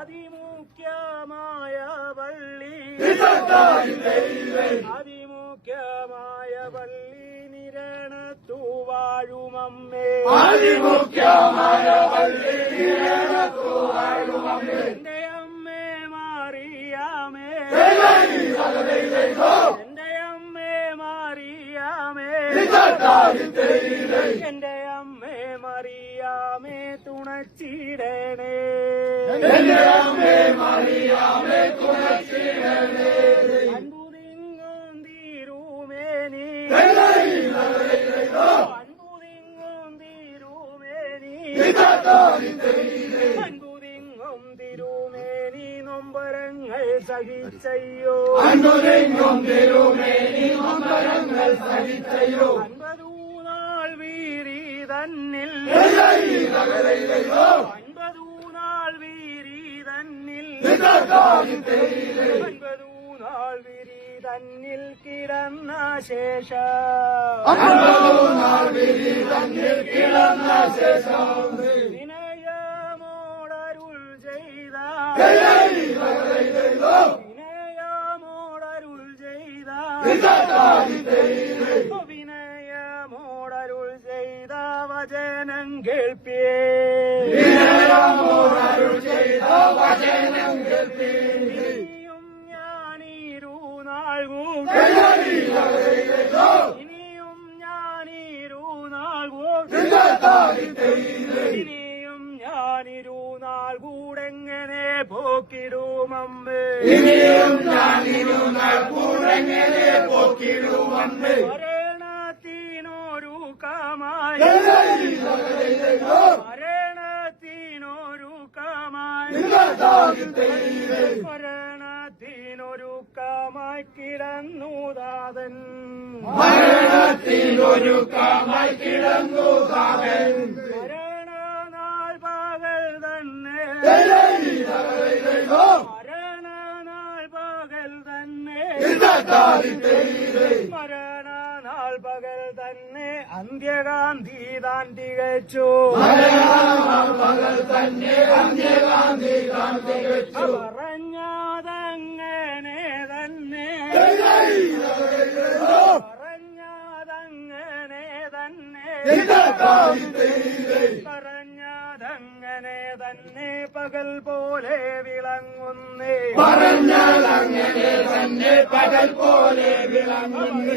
അതിമുഖ്യമായ വള്ളി അതിമുഖ്യമായ വള്ളി നിരണത്തു വാഴുമമ്മേ അതിമുഖ്യമായ വള്ളി നിരണത്തു വാഴുമമ്മേ എന്റെ അമ്മേ മാറിയാമേ എന്റെ അമ്മേ മാറിയാമേ എന്റെ അമ്മേ മറിയാമേ തുണച്ചിടണേ എന്റെ അമ്മേ മറിയാമേ തുണച്ചിടണേ അൻപുതിങ്ങും തീരുമേനി അൻപുതിങ്ങും തീരുമേനി അൻപുതിങ്ങും തിരുമേനി നൊമ്പരങ്ങൾ സഹിച്ചയ്യോ അൻപുതിങ്ങും തിരുമേനി നൊമ്പരങ്ങൾ സഹിച്ചയ്യോ 50 നാൾ വീരി തന്നിൽ 50 നാൾ വീരി തന്നിൽ 50 നാൾ വീരി തന്നിൽ കിടന്ന ശേഷം 50 നാൾ വീരി തന്നിൽ കിടന്ന ശേഷം വിനയമോടരുൾ ചെയ്ത വിനയമോടരുൾ ചെയ്ത വിനയമോടരുൾ ചെയ്ത വചനം കേൾപ്പിയേ വിനയമോടരുൾ ചെയ്ത വചനം കേൾപ്പി ഇനിയും ഞാനീരുനാൾ ഇനിയും ഞാനീരുനാൾ ഇനിയും ഞാനിരുനാൾ കൂടെങ്ങനെ പോക്കിടുമമ്മേ ഇനിയും ഞാനിരുന്നാൾ കൂടെങ്ങനെ പോക്കിടുമമ്മേ മരണത്തിനൊരുക്കമായി മരണത്തിനൊരുക്കമായി മരണത്തിനൊരുക്കമായി കിടന്നു ദാതൻ മരണത്തിനൊരുക്കമായി കിടന്നു താവൻ മരണനാൾ പകൽ തന്നെ മരണനാൾ പകൽ തന്നെ മരണനാൾ പകൽ തന്നെ അന്ത്യകാന്തി താൻ തികച്ചു പകൽ തന്നെ അന്ത്യകാന്തി താൻ തികച്ചു പറഞ്ഞതങ്ങനെ തന്നെ പറഞ്ഞതങ്ങനെ തന്നെ പറഞ്ഞതങ്ങനെ തന്നെ പകൽ പോലെ വിളങ്ങുന്നേ പറഞ്ഞതങ്ങനെ തന്നെ പകൽ പോലെ വിളങ്ങുന്നു